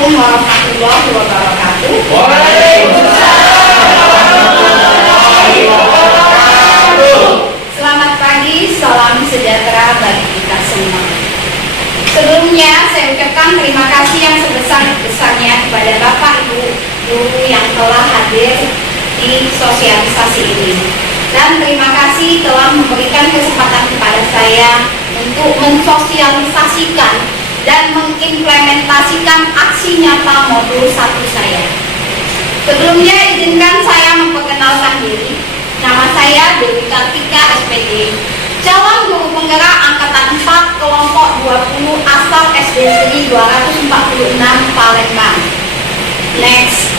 Assalamualaikum warahmatullahi wabarakatuh. Selamat pagi, salam sejahtera bagi kita semua. Sebelumnya saya ucapkan terima kasih yang sebesar-besarnya kepada Bapak Ibu guru yang telah hadir di sosialisasi ini. Dan terima kasih telah memberikan kesempatan kepada saya untuk mensosialisasikan dan mengimplementasikan aksi nyata modul 1 saya. Sebelumnya izinkan saya memperkenalkan diri. Nama saya Dewi Kartika SPD, calon guru penggerak angkatan 4 kelompok 20 asal SD Negeri 246 Palembang. Next.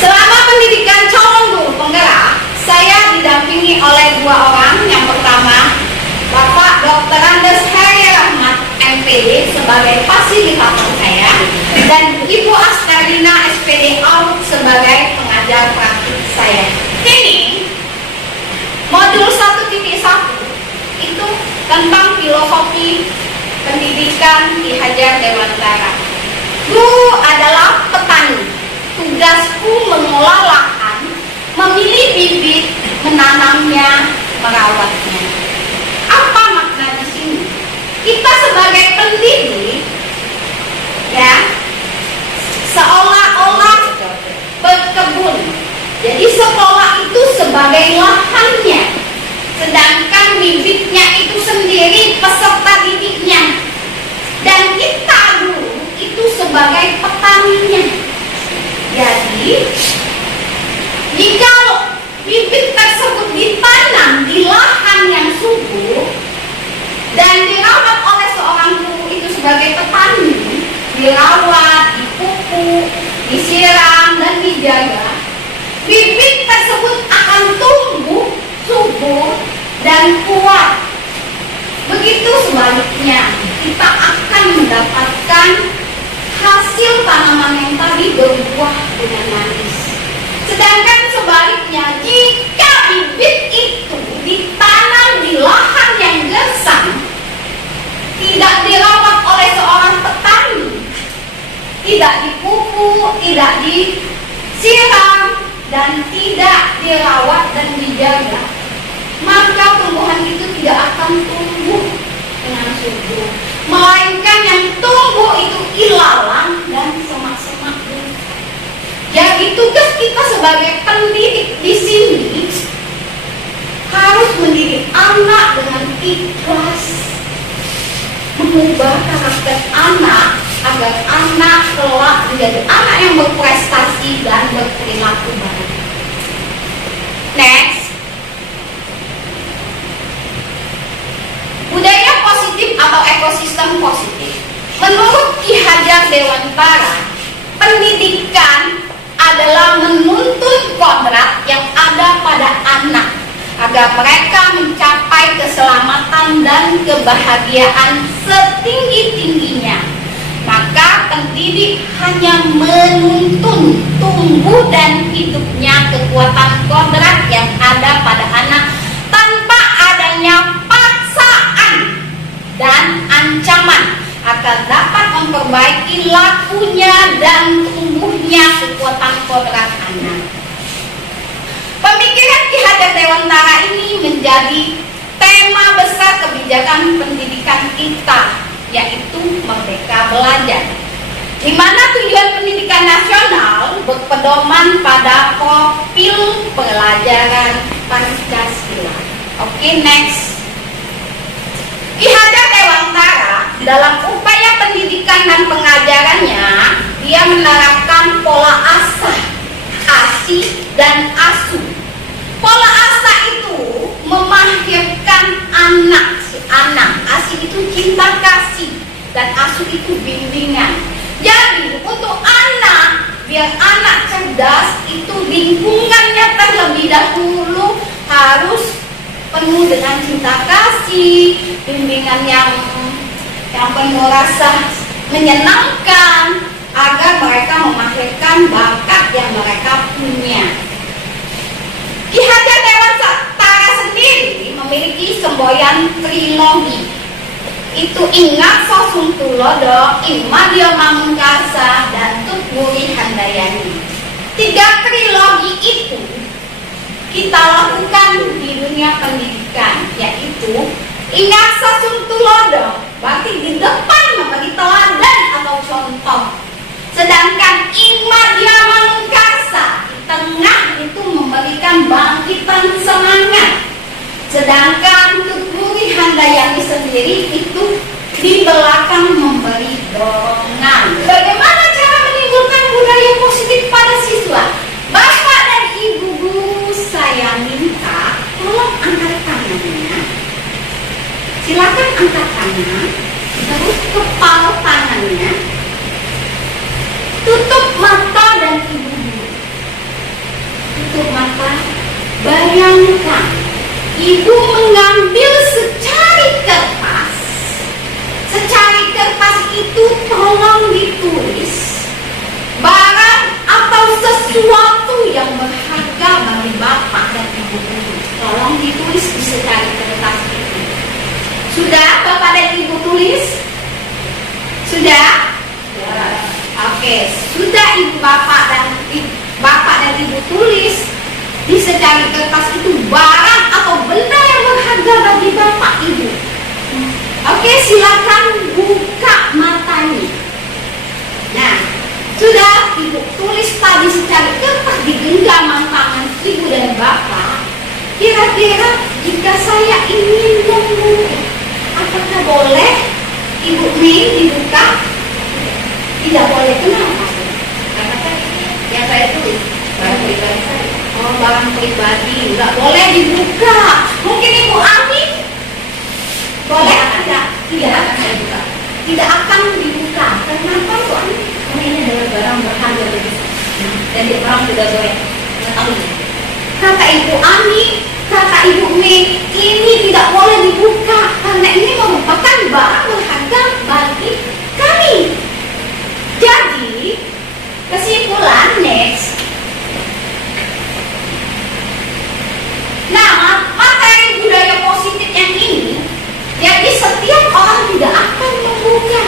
Selama pendidikan calon guru penggerak, saya didampingi oleh 2 orang. Yang pertama, Bapak Dr. Andes Heri Rahmat MPD sebagai fasilitator saya, dan Ibu Askarina SPD AUD sebagai pengajar praktik saya. Ini modul 1.1 itu tentang filosofi pendidikan Ki Hajar Dewantara. Guru adalah petani. Tugasku mengolah lahan, memilih bibit, menanamnya, merawatnya. Apa makna di sini? Kita sebagai pendidik, ya, seolah-olah berkebun. Jadi sekolah itu sebagai lahannya, sedangkan bibitnya itu sendiri peserta didiknya, dan kita dulu itu sebagai petaninya. Jadi jika bibit tersebut ditanam di lahan yang subur dan dirawat oleh seorang guru itu sebagai petani, dirawat, dipupuk, disiram, dan dijaga, bibit tersebut akan tumbuh subur dan kuat. Begitu sebaliknya, kita akan mendapatkan hasil tanaman yang tadi berbuah dengan manis. Sedangkan sebaliknya, jika bibit itu ditanam di lahan yang gersang, tidak dirawat oleh seorang petani, tidak dipupuk, tidak disiram, dan tidak dirawat dan dijaga, maka tumbuhan itu tidak akan tumbuh dengan subur, melainkan yang tumbuh itu ilalang dan semak-semak. Jadi tugas kita sebagai pendidik di sini harus mendidik anak dengan ikhlas, mengubah karakter anak agar anak kelak menjadi anak yang berprestasi dan berperilaku baik. Next. Budaya positif atau ekosistem positif. Menurut Ki Hajar Dewantara, pendidikan adalah menuntun kodrat yang ada pada anak agar mereka mencapai keselamatan dan kebahagiaan setinggi-tingginya. Maka pendidik hanya menuntun tumbuh dan hidupnya kekuatan kodrat yang ada pada anak tanpa adanya paksaan dan ancaman, akan dapat memperbaiki lakunya dan tumbuhnya kekuatan kodrat anak. Pemikiran Ki Hajar Dewantara ini menjadi tema besar kebijakan pendidikan kita, yaitu Merdeka Belajar, di mana tujuan pendidikan nasional berpedoman pada profil pelajaran Pancasila. Oke, next. Ki Hajar Dewantara dalam upaya pendidikan dan pengajarannya, dia menerapkan pola asah, asi, dan asuh. Pola asah itu memahirkan anak. Asi itu cinta kasih, dan asuh itu bimbingan. Jadi untuk anak, biar anak cerdas, itu lingkungannya terlebih dahulu harus penuh dengan cinta kasih, bimbingan yang penuh rasa menyenangkan, agar mereka memahirkan bakat yang mereka punya. Ki Hajar Dewantara sendiri memiliki semboyan trilogi. itu ingat sosum tulodo, imadio mamungkasa, dan tutburi handayani. 3 trilogi itu kita lakukan di dunia pendidikan, yaitu ingat sosum tulodo, berarti di depan memberi teladan atau contoh. Sedangkan imadio mamungkasa, di tengah itu memberikan bangkitan semangat. Sedangkan tutburi handayani sendiri itu di belakang memberi dorongan. Bagaimana cara menimbulkan budaya positif pada siswa? Bapak dan Ibu guru, saya minta tolong angkat tangannya. Silakan angkat tangan, terus kepala tangannya, tutup mata dan Ibu guru. Tutup mata, bayangkan Ibu mengambil secari kertas. Secari kertas itu tolong ditulis barang atau sesuatu yang berharga bagi Bapak dan Ibu guru. Tolong ditulis di secari kertas itu. Sudah Bapak dan Ibu tulis? Sudah? Ya. Oke, sudah Ibu Bapak dan Ibu tulis di secari kertas itu barang atau benda yang berharga bagi Bapak Ibu. Oke, silakan buka matanya. Nah, sudah Ibu tulis tadi secari kertas di genggaman tangan Ibu dan Bapak. Kira-kira jika saya ingin membuka, apakah boleh Ibu Min dibuka? Tidak boleh, kenapa? Karena kan yang saya tulis barang pribadi saya. Oh, barang pribadi nggak boleh dibuka. Mungkin Ibu Ami boleh? Tidak akan saya buka. Tidak akan dibuka. Kenapa Ibu Ami? Karena ini adalah barang berharga bagi saya. Dan orang tidak boleh mengetahui. Kata Ibu Ami, kata Ibu Mei, ini tidak boleh dibuka karena ini merupakan barang berharga bagi kami. Jadi kesimpulan next. Nah, materi budaya positif yang ini, jadi setiap orang tidak akan membuka.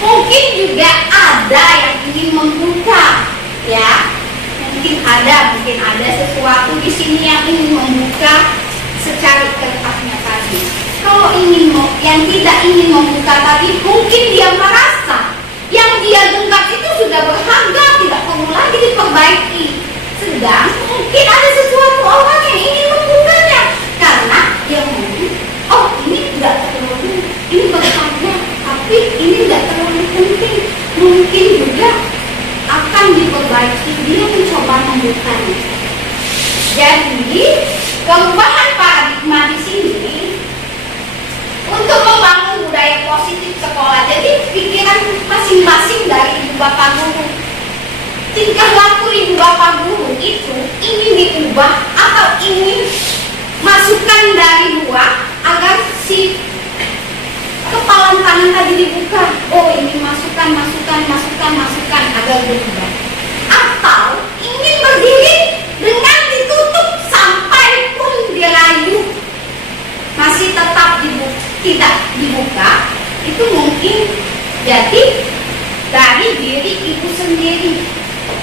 Mungkin juga ada yang ingin membuka, ya. Mungkin ada sesuatu di sini yang ingin membuka secari kertasnya tadi. Kalau yang tidak ingin membuka tadi, mungkin dia merasa yang dia genggam itu sudah berharga, tidak perlu lagi diperbaiki. Sedang mungkin ada sesuatu orang yang ingin membukanya karena dia mungkin, oh ini tidak terlalu, ini berharga, tapi ini tidak terlalu penting. Mungkin juga akan diperbaiki, dia mencoba membukanya. Jadi perubahan paradigma di sini untuk membangun budaya positif sekolah. Jadi pikiran masing-masing dari ibu bapak guru, tingkah laku ibu bapak guru itu ingin diubah atau ingin masukan dari luar agar si kepala tangan tadi dibuka. Oh, ini masukan agar berubah. Atau ingin berdiri dengan ditutup sampai pun dirayu masih tetap tidak dibuka. Itu mungkin jadi dari diri ibu sendiri.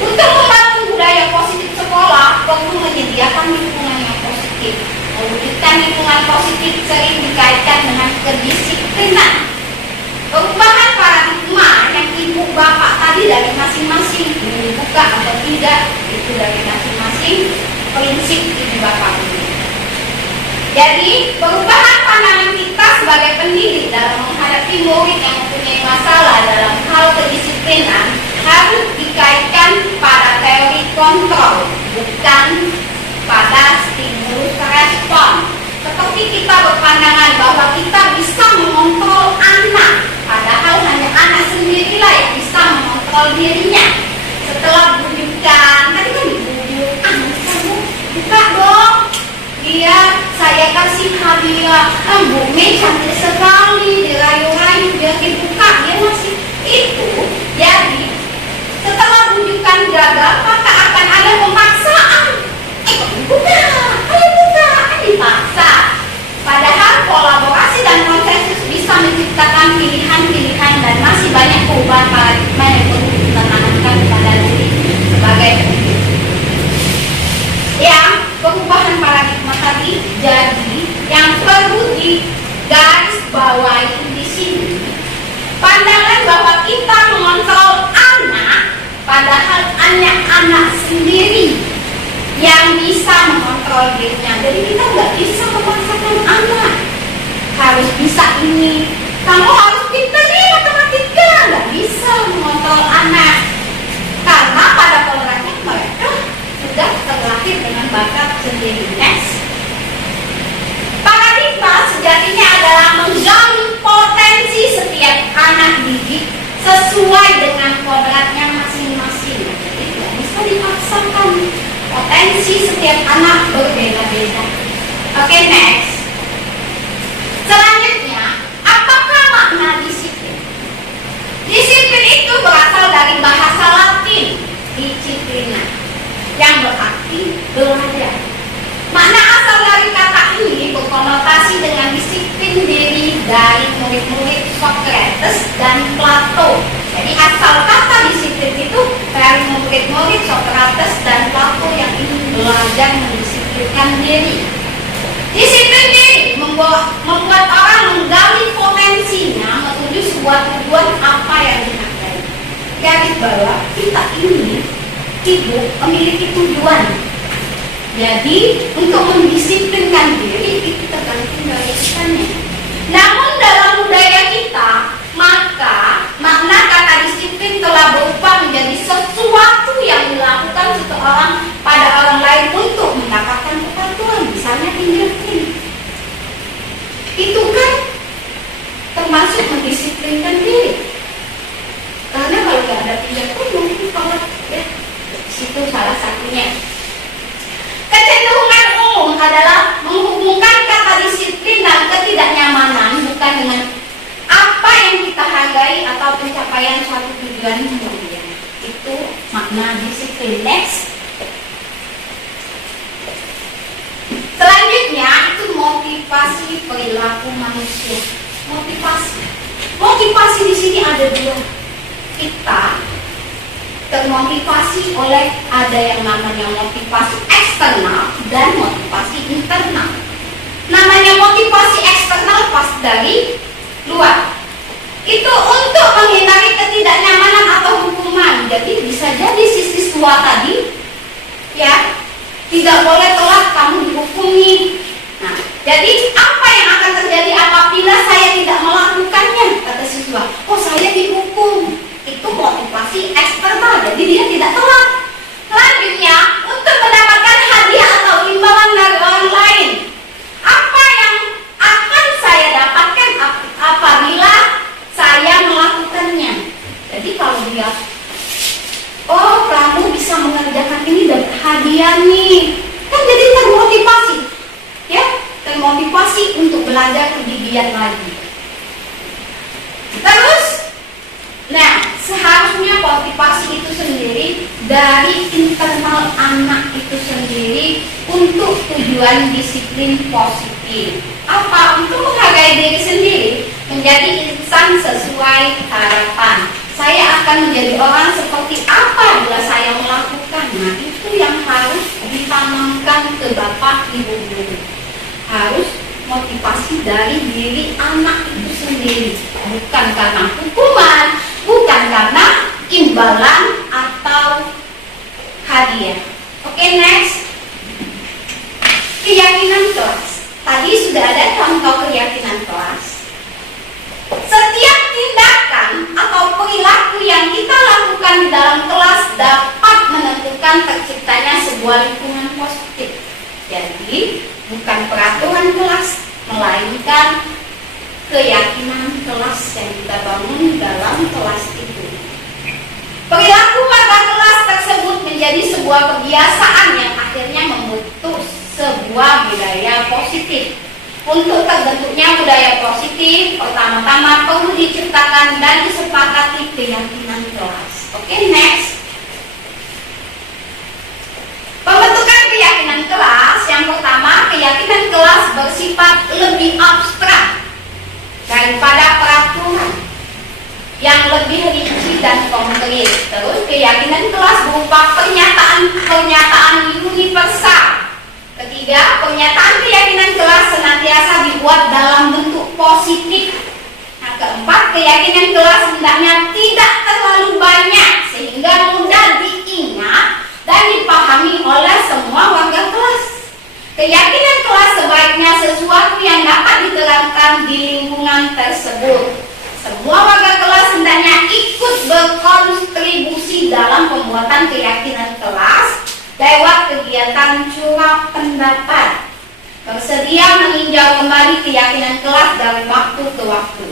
Untuk membangun budaya positif sekolah perlu menyediakan lingkungan yang positif. Mewujudkan lingkungan positif sering dikaitkan dengan kedisiplinan. Perubahan paradigma yang ibu bapak tadi dari masing-masing dibuka atau tidak itu dari masing-masing prinsip ibu bapak ini. Jadi perubahan pandangan kita sebagai pendidik dalam menghadapi murid yang mempunyai masalah dalam hal kedisiplinan harus dikaitkan pada teori kontrol, bukan pada stimulus respon. Seperti kita berpandangan bahwa kita bisa mengontrol anak, padahal hanya anak sendirilah yang bisa mengontrol dirinya. Setelah bujukan, tadi kan dibujuk, anak kamu buka dong, biar saya kasih hadiah. Bu Mei cantik sekali, dirayu-rayu biar dibuka, dia masih itu. Jadi setelah bujukan gagal, maka akan ada pemaksaan. Buka, ayo buka, dipaksa. Padahal kolaborasi dan konsensus bisa menciptakan Pandangan bahwa kita mengontrol anak, padahal anak sendiri yang bisa mengontrol dirinya. Jadi kita nggak bisa memaksakan anak harus bisa ini, kamu harus pintar nih matematika, nggak bisa mengontrol anak karena pada kodratnya mereka sudah terlahir dengan bakat sendiri. Next. Paradigma sejatinya adalah menggali potensi setiap anak didik sesuai dengan kodratnya masing-masing. Jadi tidak bisa dipaksakan. Potensi setiap anak berbeda-beda. Oke, next. Selanjutnya, apakah makna disiplin? Disiplin itu berasal dari bahasa Latin disciplina, yang berarti belajar. Makna asal dari kata ini berkonotasi dengan disiplin diri dari murid-murid Socrates dan Plato. Jadi asal kata disiplin itu dari murid-murid Socrates dan Plato yang ingin belajar mendisiplinkan diri. Disiplin diri membuat orang menggali potensinya menuju sebuah tujuan apa yang dihargai. Garis bawah, kita ini hidup memiliki tujuan. Jadi untuk mendisiplinkan diri itu tergantung dari kitanya. Namun dalam budaya kita, maka makna kata disiplin telah berubah menjadi sesuatu yang dilakukan seseorang pada orang lain untuk mendapatkan kepatuhan, misalnya fingerprint. Itu kan termasuk mendisiplinkan diri. Karena kalau nggak ada fingerprint mungkin kalau ya situ salah satunya. Kecenderungan umum adalah menghubungkan kata disiplin dan ketidaknyamanan bukan dengan apa yang kita hargai atau pencapaian suatu tujuan kemudian. Itu makna disiplin. Next. Selanjutnya itu motivasi perilaku manusia. Motivasi di sini ada dua. Kita termotivasi oleh ada yang namanya motivasi eksternal dan motivasi internal. Namanya motivasi eksternal pas dari luar. Itu untuk menghindari ketidaknyamanan atau hukuman. Jadi bisa jadi si siswa tadi ya tidak boleh telat, kamu dihukumi. Nah, jadi apa yang akan terjadi apabila saya tidak melakukannya? Kata siswa, oh saya dihukum. Itu motivasi eksternal, jadi dia tidak telat. Selanjutnya, untuk mendapatkan hadiah atau imbalan dari orang lain. Apa yang akan saya dapatkan apabila saya melakukannya? Jadi kalau dia, oh kamu bisa mengerjakan ini dapat hadiah nih, kan jadi termotivasi, ya, termotivasi untuk belajar lebih giat lagi. Terus, nah seharusnya motivasi itu sendiri dari internal anak itu sendiri untuk tujuan disiplin positif. Apa? Untuk menghargai diri sendiri, menjadi insan sesuai harapan. Saya akan menjadi orang seperti apa bila saya melakukan. Nah itu yang harus ditanamkan ke bapak ibu guru. Harus motivasi dari diri anak itu sendiri, bukan karena hukuman, bukan karena imbalan atau hadiah. Oke, next. Keyakinan kelas. Tadi sudah ada contoh keyakinan kelas. Setiap tindakan atau perilaku yang kita lakukan di dalam kelas dapat menentukan terciptanya sebuah lingkungan positif. Jadi bukan peraturan kelas, melainkan keyakinan kelas yang kita bangun dalam kelas itu. Perilaku pada kelas tersebut menjadi sebuah kebiasaan yang akhirnya membentuk sebuah budaya positif. Untuk terbentuknya budaya positif, pertama-tama perlu diciptakan dan disepakati keyakinan kelas. Oke, next. Pembentukan keyakinan kelas, yang pertama, keyakinan kelas bersifat lebih abstrak daripada peraturan yang lebih rinci dan konkret. Terus keyakinan kelas berupa pernyataan universal. Ketiga, pernyataan keyakinan kelas senantiasa dibuat dalam bentuk positif. Nah, Keempat, keyakinan kelas hendaknya tidak terlalu banyak sehingga mudah diingat dan dipahami oleh semua warga kelas. Keyakinan kelas sebaiknya sesuatu yang dapat diterapkan di lingkungan tersebut. Semua warga kelas hendaknya ikut berkontribusi dalam pembuatan keyakinan kelas lewat kegiatan curah pendapat. Bersedia meninjau kembali keyakinan kelas dari waktu ke waktu.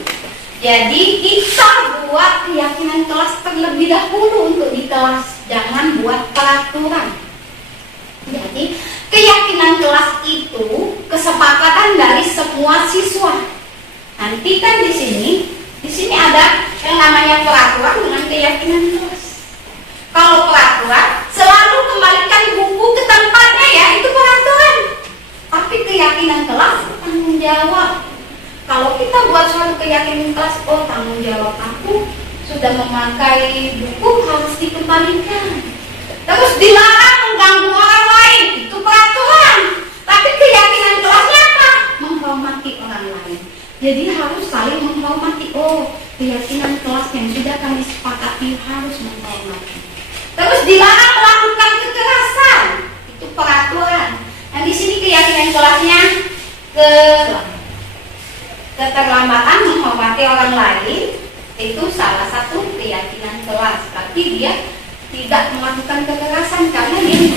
Jadi kita buat keyakinan kelas terlebih dahulu untuk di kelas, jangan buat peraturan. Jadi keyakinan kelas itu kesepakatan dari semua siswa. Nanti kan di sini ada yang namanya peraturan dengan keyakinan kelas. Kalau peraturan selalu kembalikan buku ke tempatnya ya, itu peraturan. Tapi keyakinan kelas tanggung jawab. Kalau kita buat suatu keyakinan kelas, oh tanggung jawab aku sudah memakai buku harus dikembalikan. Terus dilarang mengganggu orang lain, itu peraturan. Tapi keyakinan kelasnya apa? Menghormati orang lain. Jadi harus saling menghormati. Oh, keyakinan kelas yang sudah kami sepakati harus menghormati. Terus dilarang melakukan kekerasan, itu peraturan. Nah di sini keyakinan kelasnya keterlambatan menghormati orang lain, itu salah satu keyakinan kelas. Tapi dia tidak melakukan kekerasan karena dia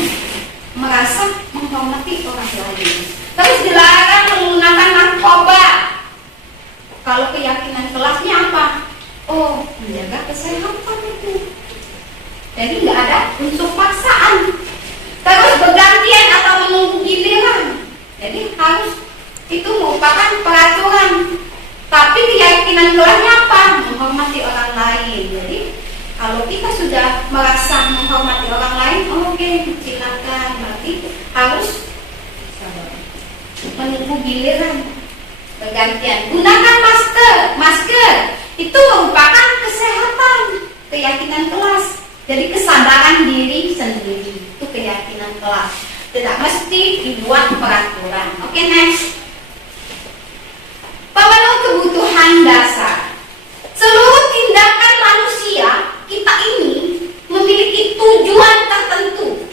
merasa menghormati orang lain. Terus dilarang menggunakan narkoba. Kalau keyakinan kelasnya apa? Oh, menjaga kesehatan itu. Jadi nggak ada unsur paksaan. Terus bergantian atau menunggu giliran. Jadi harus itu merupakan peraturan. Tapi keyakinan kelasnya apa? Menghormati orang lain. Jadi kalau kita sudah merasa menghormati orang lain, oke, silakan. Berarti harus menunggu giliran. Bergantian. Gunakan masker itu merupakan kesehatan, keyakinan kelas. Jadi kesadaran diri sendiri itu keyakinan kelas. Tidak mesti dibuat peraturan. Oke, next. Pemenuh kebutuhan dasar. Seluruh tindakan manusia kita ini memiliki tujuan tertentu.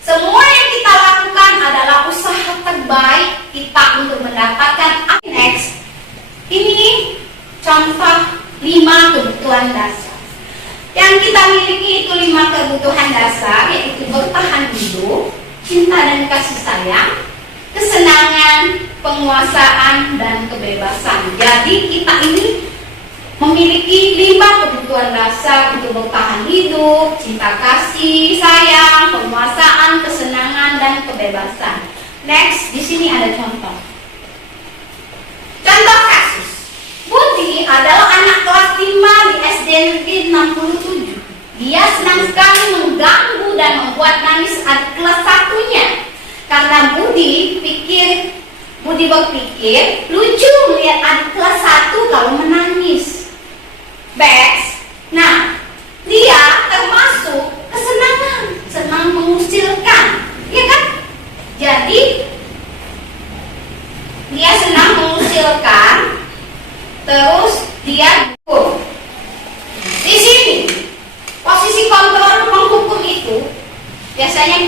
Semua yang kita lakukan adalah usaha terbaik kita untuk mendapatkan. Next. Ini contoh 5 kebutuhan dasar. Yang kita miliki itu 5 kebutuhan dasar, yaitu bertahan hidup, cinta dan kasih sayang, kesenangan, penguasaan, dan kebebasan. Jadi kita ini memiliki 5 kebutuhan dasar untuk bertahan hidup, cinta kasih sayang, penguasaan, kesenangan, dan kebebasan. Next, di sini ada contoh. Contoh kasus. Budi adalah anak kelas 5 di SD Negeri 67. Dia senang sekali mengganggu dan membuat nangis adik kelas 1-nya. Karena Budi berpikir lucu melihat adik kelas 1 kalau menangis. Bex. Nah, dia termasuk kesenangan, senang mengusilkan, ya kan? Jadi dia senang mengusilkan, terus dia dukung. Di sini posisi kontrol menghukum itu biasanya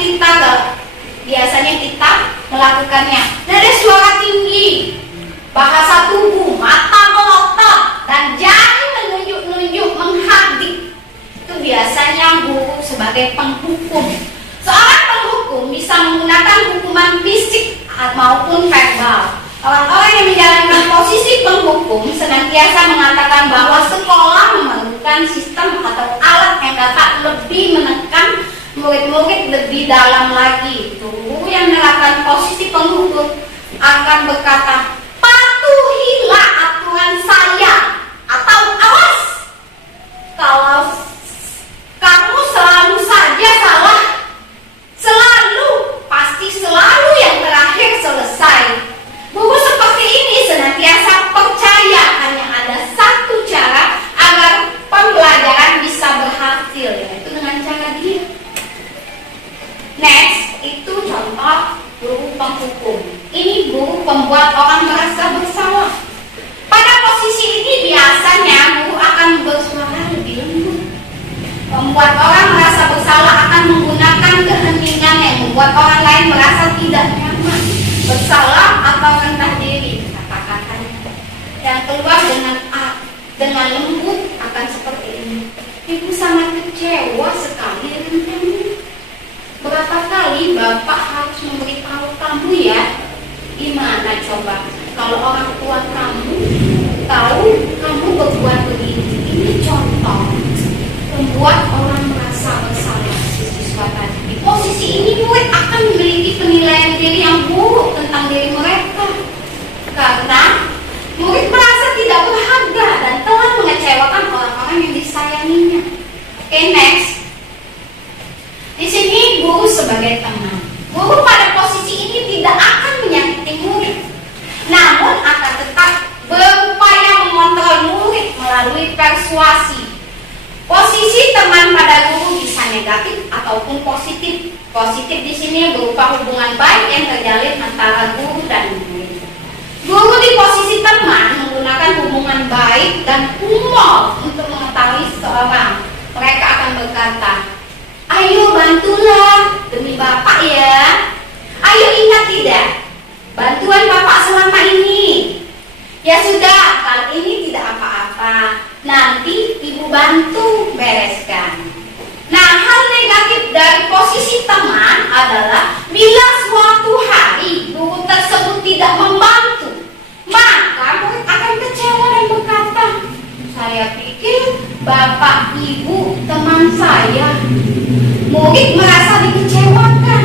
kita melakukannya dari suara tinggi, bahasa tubuh, mata melotot, dan jari menunjuk-nunjuk menghardik. Itu biasanya guru sebagai penghukum. Seorang penghukum bisa menggunakan hukuman fisik maupun verbal. Orang-orang yang menjalankan posisi penghukum senantiasa mengatakan bahwa sekolah memerlukan sistem atau alat yang dapat lebih menekan murid-murid lebih dalam lagi. Guru yang menerapkan posisi penghukum akan berkata, patuhilah aturan saya, atau awas kalau kamu selalu saja salah, pasti selalu yang terakhir selesai. Guru seperti ini senantiasa percaya hanya ada satu cara agar pembelajaran bisa berhasil, yaitu dengan cara dia. Next, itu contoh guru penghukum. Ini guru pembuat membuat orang merasa bersalah akan menggunakan keheningan yang membuat orang lain merasa tidak nyaman, bersalah atau rendah diri. Kata-katanya yang keluar dengan lembut akan seperti ini. Ibu sangat kecewa sekali dengan kamu. Berapa kali Bapak harus memberitahu kamu ya? Gimana coba kalau orang tua kamu tahu kamu berbuat begini? Ini contoh membuat orang merasa bersalah. Siswa tadi di posisi ini murid akan memiliki penilaian diri yang buruk tentang diri mereka karena murid merasa tidak berharga dan telah mengecewakan orang-orang yang disayanginya. Oke, next. Di sini guru sebagai teman. Guru pada posisi ini tidak akan menyakiti murid, namun akan tetap berupaya mengontrol murid melalui persuasi. Posisi teman pada guru bisa negatif ataupun positif. Positif di sini berupa hubungan baik yang terjalin antara guru dan murid. Guru di posisi teman menggunakan hubungan baik dan humor untuk mengetahui seseorang. Mereka akan berkata, "Ayo bantulah demi Bapak ya. Ayo ingat tidak bantuan Bapak selama ini. Ya sudah, kali ini tidak apa-apa. Nanti Ibu bantu bereskan." Nah, hal negatif dari posisi teman adalah bila suatu hari guru tersebut tidak membantu, maka murid akan kecewa dan berkata, "Saya pikir Bapak Ibu teman saya." Murid merasa dikecewakan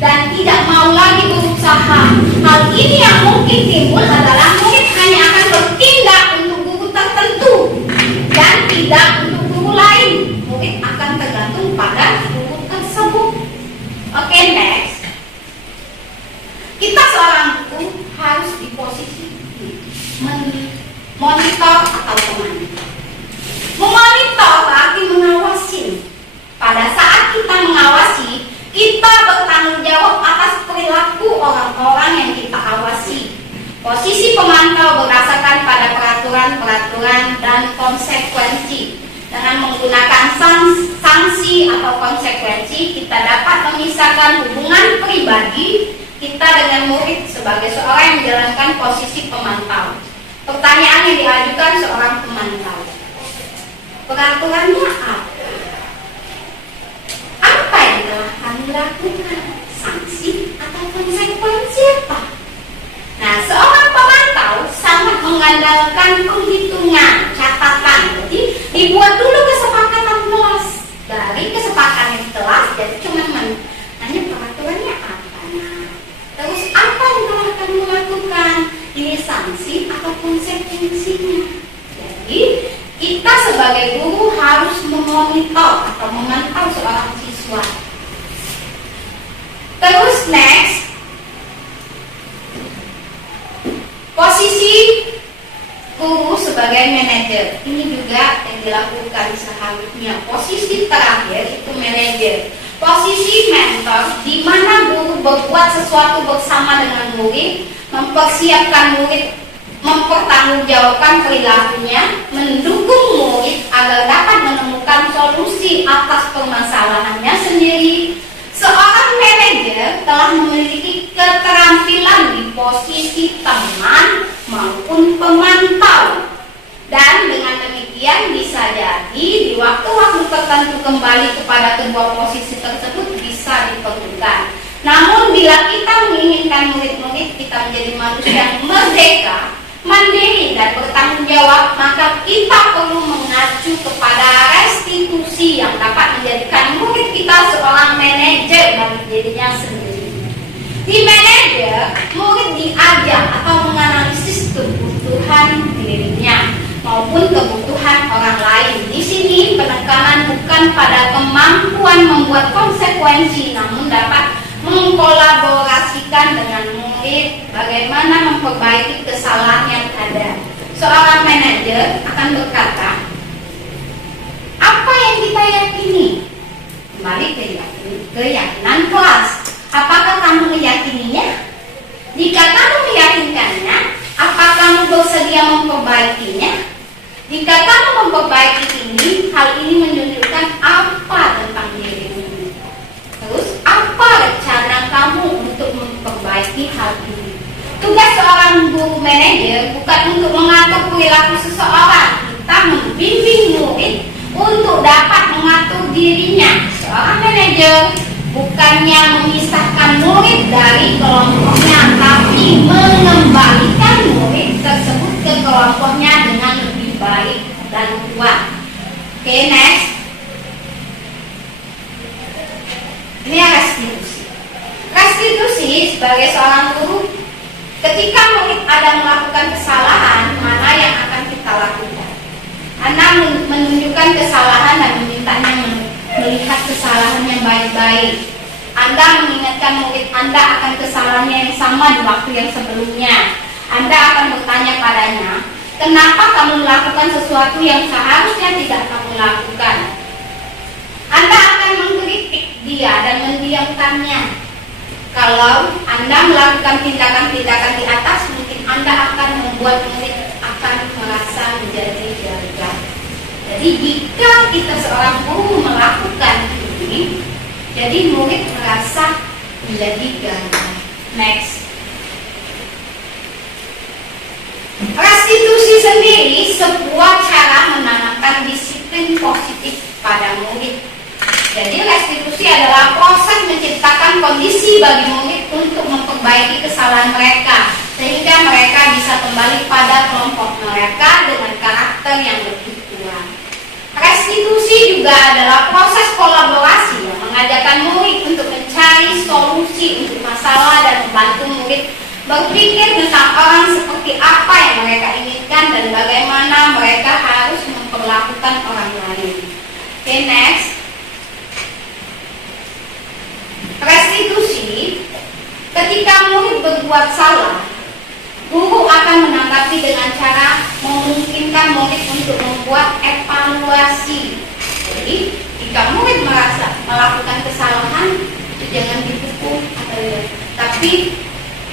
dan tidak mau lagi berusaha. Hal ini yang mungkin timbul adalah murid hanya akan bertindak untuk guru tertentu dan tidak untuk guru lain. Murid akan tergantung pada guru tersebut. Oke, next. Kita seorang guru harus di posisi monitor atau memonitor. Memonitor berarti mengawasi. Pada saat kita mengawasi, kita bertanggung jawab atas perilaku orang-orang yang kita awasi. Posisi pemantau berdasarkan pada peraturan-peraturan dan konsekuensi. Dengan menggunakan sanksi atau konsekuensi, kita dapat memisahkan hubungan pribadi kita dengan murid sebagai seorang yang menjalankan posisi pemantau. Pertanyaan yang diajukan seorang pemantau, peraturannya apa? Apa yang telah kami lakukan? Sanksi atau konsekuensi apa? Nah, seorang pemantau sangat mengandalkan penghitungan, catatan. Jadi dibuat dulu kesepakatan kelas. Dari kesepakatan kelas, jadi cuma hanya peraturannya apa? Nah, terus apa yang telah kami lakukan? Ini sanksi atau konsekuensinya? Jadi kita sebagai guru harus memonitor atau memantau seorang siswa. Terus next, posisi guru sebagai manajer. Ini juga yang dilakukan seharusnya. Posisi terakhir itu manajer. Posisi mentor, di mana guru berbuat sesuatu bersama dengan murid, mempersiapkan murid, mempertanggungjawabkan perilakunya, mendukung murid agar dapat menemukan solusi atas permasalahannya sendiri. Seorang manajer telah memiliki keterampilan di posisi teman maupun pemantau. Dan dengan demikian bisa jadi di waktu-waktu tertentu kembali kepada kedua posisi tersebut bisa diperlukan. Namun bila kita menginginkan murid-murid kita menjadi manusia yang merdeka, mandiri dan bertanggung jawab, maka kita perlu mengacu kepada restitusi yang dapat menjadikan murid kita seorang manajer bagi dirinya sendiri. Di manajer, murid diajak atau menganalisis kebutuhan dirinya maupun kebutuhan orang lain. Di sini penekanan bukan pada kemampuan membuat konsekuensi, namun dapat mengkolaborasikan dengan murid bagaimana memperbaiki kesalahan yang ada. Seorang manajer akan berkata, apa yang kita yakini? Kembali ke keyakinan kelas. Apakah kamu meyakininya? Jika kamu meyakinkannya, apa kamu bersedia memperbaikinya? Jika kamu memperbaiki ini, hal ini menunjukkan apa untuk dapat mengatur dirinya. Seorang manajer bukannya memisahkan murid dari kelompoknya, tapi mengembalikan murid tersebut ke kelompoknya dengan lebih baik dan kuat. Oke, next. Ini restitusi. Restitusi sebagai seorang guru, ketika murid ada melakukan kesalahan, mana yang akan kita lakukan? Anda menunjukkan kesalahan dan memintanya melihat kesalahannya baik-baik. Anda mengingatkan murid Anda akan kesalahannya yang sama di waktu yang sebelumnya. Anda akan bertanya padanya, kenapa kamu melakukan sesuatu yang seharusnya tidak kamu lakukan? Anda akan mengkritik dia dan mendiamkannya. Kalau Anda melakukan tindakan-tindakan di atas, mungkin Anda akan membuat murid akan merasa menjadi gagal. Jadi jika kita seorang guru melakukan ini, jadi murid merasa menjadi gagal. Next. Restitusi sendiri sebuah cara menanamkan disiplin positif pada murid. Jadi restitusi adalah proses menciptakan kondisi bagi murid untuk memperbaiki kesalahan mereka, sehingga mereka bisa kembali pada kelompok mereka dengan karakter yang lebih kuat. Restitusi juga adalah proses kolaborasi yang mengajarkan murid untuk mencari solusi untuk masalah dan membantu murid berpikir tentang orang seperti apa yang mereka inginkan dan bagaimana mereka harus memperlakukan orang lain. Oke, next. Restitusi, ketika murid berbuat salah, guru akan menanggapi dengan cara memungkinkan murid untuk membuat evaluasi. Jadi, jika murid merasa melakukan kesalahan, jangan dipukul tapi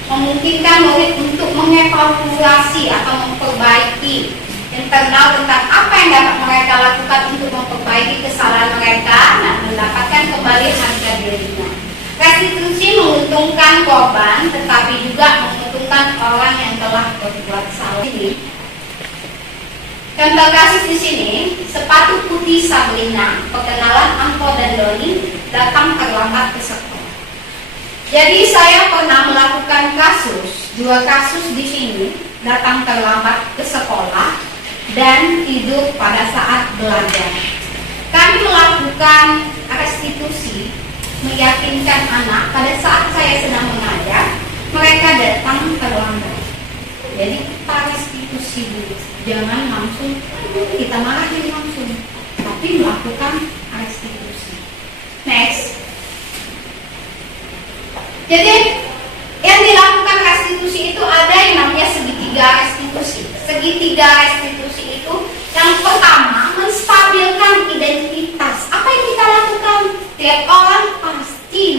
memungkinkan murid untuk mengevaluasi atau memperbaiki internal tentang apa yang dapat mereka lakukan untuk memperbaiki kesalahan mereka dan mendapatkan kembali harga dirinya. Restitusi menguntungkan korban, tetapi juga menguntungkan orang yang telah berbuat salah. Ini contoh kasus di sini, sepatu putih Sabrina, perkenalan Anto dan Doni datang terlambat ke sekolah. Jadi saya pernah melakukan dua kasus di sini, datang terlambat ke sekolah dan tidur pada saat belajar. Kami melakukan restitusi, meyakinkan anak pada saat saya sedang mengajar, mereka datang terlambat. Jadi kita restitusi dulu, jangan langsung kita marahin langsung, tapi melakukan restitusi. Next. Jadi yang dilakukan restitusi itu ada yang namanya segitiga restitusi. Segitiga restitusi itu yang pertama menstabilkan identitas. Apa yang kita lakukan? Tiap orang pasti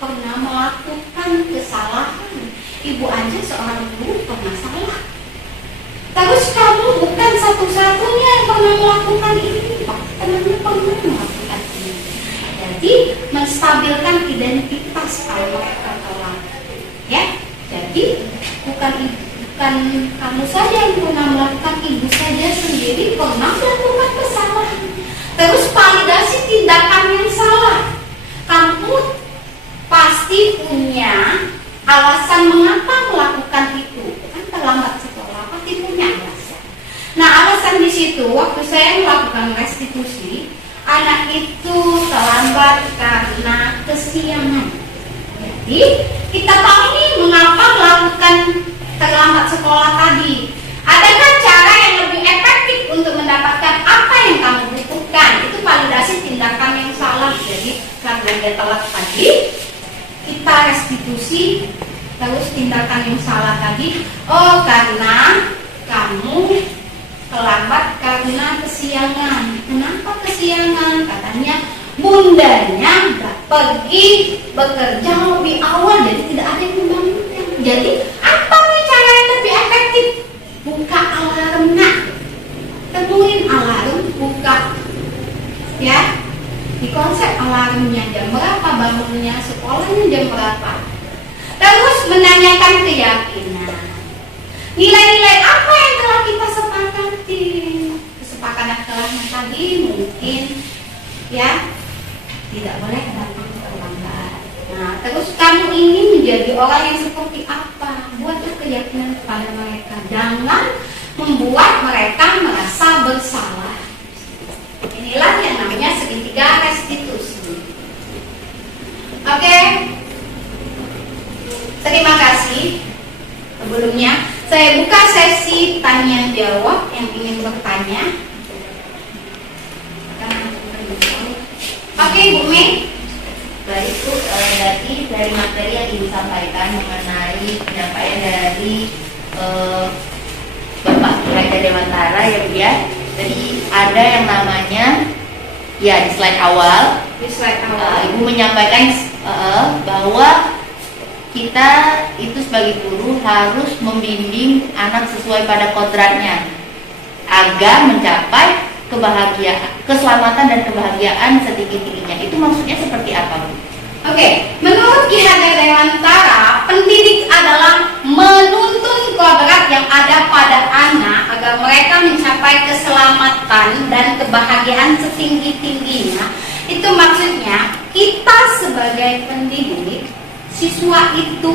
pernah melakukan kesalahan. Ibu aja seorang guru pernah salah. Terus kamu bukan satu-satunya yang pernah melakukan ini, temannya pernah melakukan ini. Jadi menstabilkan identitas kalau mereka telah, ya. Jadi bukan kamu saja yang pernah melakukan, ibu saja sendiri pernah melakukan kesalahan. Terus validasi tindakan yang salah. Kamu pasti punya alasan mengapa melakukan itu. Kan terlambat sekolah, pasti punya alasan. Nah, alasan di situ waktu saya melakukan restitusi, anak itu terlambat karena kesiangan. Jadi kita tahu nih mengapa melakukan terlambat sekolah tadi. Adakah cara yang lebih efektif untuk mendapatkan apa yang kamu butuhkan? Itu validasi tindakan yang salah. Jadi karena dia telat tadi, kita restitusi. Terus tindakan yang salah tadi, oh karena kamu terlambat karena kesiangan. Kenapa kesiangan? Katanya bundanya pergi bekerja lebih awal, jadi tidak ada yang membangunkan. Jadi apa nih cara yang lebih efektif? Buka alarm, temuin alarm, buka, ya. Di konsep alarmnya jam berapa, bangunnya sekolahnya jam berapa. Terus menanyakan keyakinan. Nilai-nilai apa yang telah kita sepakati? Kesepakatan telah mengetahui mungkin ya tidak boleh datang terlambat. Nah, terus kamu ingin menjadi orang yang seperti apa? Buatlah keyakinan kepada mereka. Jangan membuat mereka merasa bersalah. Inilah yang namanya segitiga restitusi. Oke. Terima kasih. Sebelumnya saya buka sesi tanya jawab yang ingin bertanya. Oke, Bu Mei. Baik Bu, dari materi yang disampaikan mengenai penyampaian dari Bapak Raja Dewantara ya Bu ya. Jadi ada yang namanya ya di slide awal. Ibu menyampaikan bahwa kita itu sebagai guru harus membimbing anak sesuai pada kodratnya agar mencapai keselamatan dan kebahagiaan setinggi-tingginya. Itu maksudnya seperti apa Bu? Oke, menurut Ki Hajar Dewantara, pendidik adalah menuntun kodrat yang ada pada anak agar mereka mencapai keselamatan dan kebahagiaan setinggi-tingginya. Itu maksudnya kita sebagai pendidik, siswa itu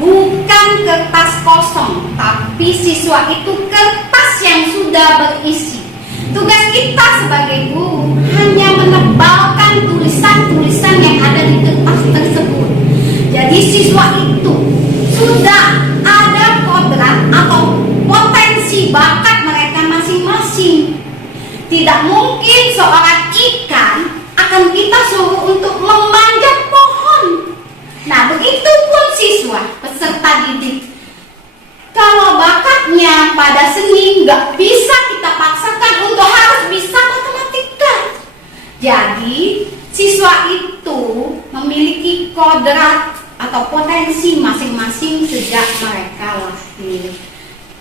bukan kertas kosong, tapi siswa itu kertas yang sudah berisi. Tugas kita sebagai guru hanya menebalkan tulisan-tulisan yang ada di kertas tersebut. Jadi siswa itu sudah ada kodrat atau potensi bakat mereka masing-masing. Tidak mungkin seorang ikan akan kita suruh untuk memanjat pohon. Nah, begitu pun siswa, peserta didik. Kalau bakatnya pada seni nggak bisa kita paksakan untuk harus bisa matematika. Jadi siswa itu memiliki kodrat atau potensi masing-masing sejak mereka lahir.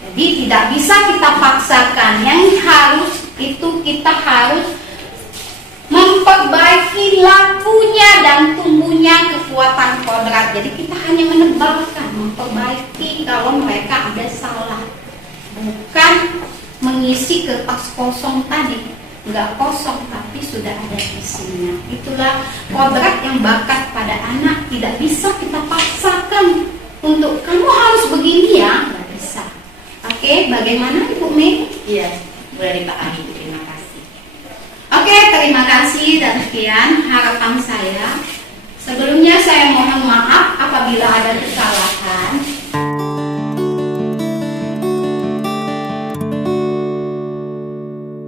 Jadi tidak bisa kita paksakan. Yang harus itu kita harus memperbaiki lakunya dan tumbuhnya kekuatan kodrat. Jadi kita hanya menebalkan, memperbaiki kalau mereka ada salah, bukan mengisi kertas kosong tadi. Enggak kosong tapi sudah ada isinya. Itulah kodrat yang bakat pada anak. Tidak bisa kita paksakan untuk kamu harus begini ya, nggak bisa. Oke, bagaimana Ibu Mei? Iya, dari Pak Adi. Terima kasih. Oke, terima kasih dan sekian harapan saya. Sebelumnya saya mohon maaf apabila ada kesalahan.